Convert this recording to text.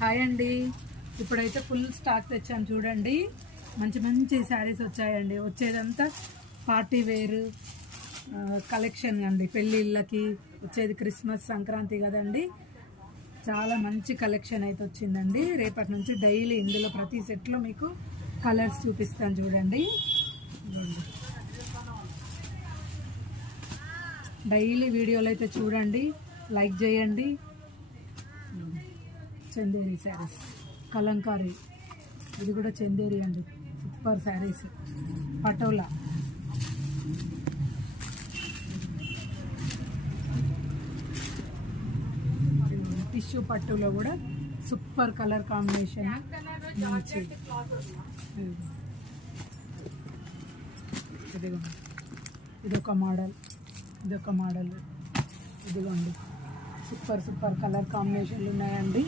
Hi అండి. ఇప్పుడైతే full stock తెచ్చాను చూడండి. మంచి మంచి శారీస్ వచ్చాయండి. వచ్చేదంతా పార్టీ వేర్ కలెక్షన్ అండి. పెళ్ళిళ్ళకి వచ్చేది క్రిస్మస్ సంక్రాంతి కదండి. చాలా మంచి కలెక్షన్ అయితే వచ్చిందండి. రేపటి నుంచి డైలీ ఇందులో ప్రతి సెట్లో మీకు కలర్స్ చూపిస్తాను చూడండి. డైలీ వీడియోలు అయితే చూడండి, లైక్ చేయండి. చందేరి శారీస్, కలంకారీ, ఇది కూడా చందేరి అండి. సూపర్ శారీస్. పటోలా, టిష్యూ పట్టులో కూడా సూపర్ కలర్ కాంబినేషన్. మంచి ఇదొక మోడల్, ఇదొక మోడల్. ఇదిగోండి సూపర్ సూపర్ కలర్ కాంబినేషన్లు ఉన్నాయండి.